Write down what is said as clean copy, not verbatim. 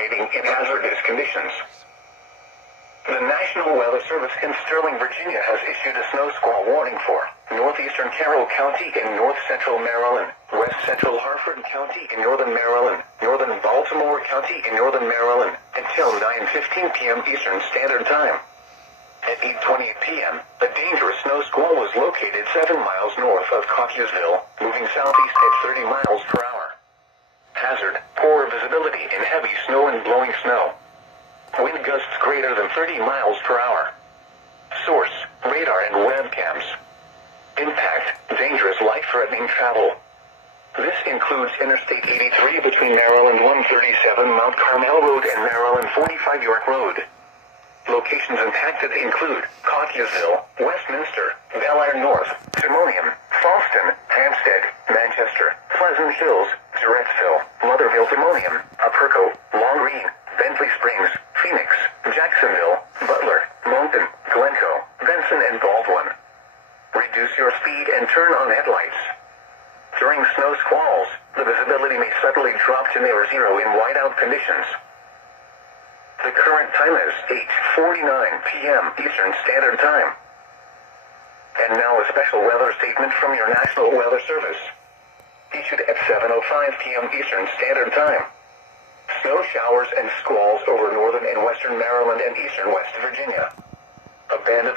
navigating in hazardous conditions. The National Weather Service in Sterling, Virginia has issued a snow squall warning for northeastern Carroll County in north-central Maryland, west-central Harford County in northern Maryland, northern Baltimore County in northern Maryland, until 9:15 p.m. Eastern Standard Time. At 8:28 p.m., a dangerous snow squall was located 7 miles north of Cockeysville, moving southeast at 30 miles per hour. Hazard: poor visibility in heavy snow and blowing snow. Wind gusts greater than 30 miles per hour. Source: radar and webcams. Impact: dangerous, life-threatening travel. This includes Interstate 83 between Maryland 137 Mount Carmel Road and Maryland 45 York Road. Locations impacted include Cockeysville, Westminster, Bel Air North, Timonium, Fallston, Hampstead, Manchester, Pleasant Hills, Surrattsville, Motherville, Timonium, Upperco, Long Green, Bentley Springs, Phoenix, Jacksonville, Butler, Moncton, Glencoe, Benson and Baldwin. Reduce your speed and turn on headlights. During snow squalls, the visibility may suddenly drop to near zero in whiteout conditions. The current time is 8:49 p.m. Eastern Standard Time. And now a special weather statement from your National Weather Service. Issued at 7:05 p.m. Eastern Standard Time. Snow showers and squalls over northern and western Maryland and eastern West Virginia. A bandit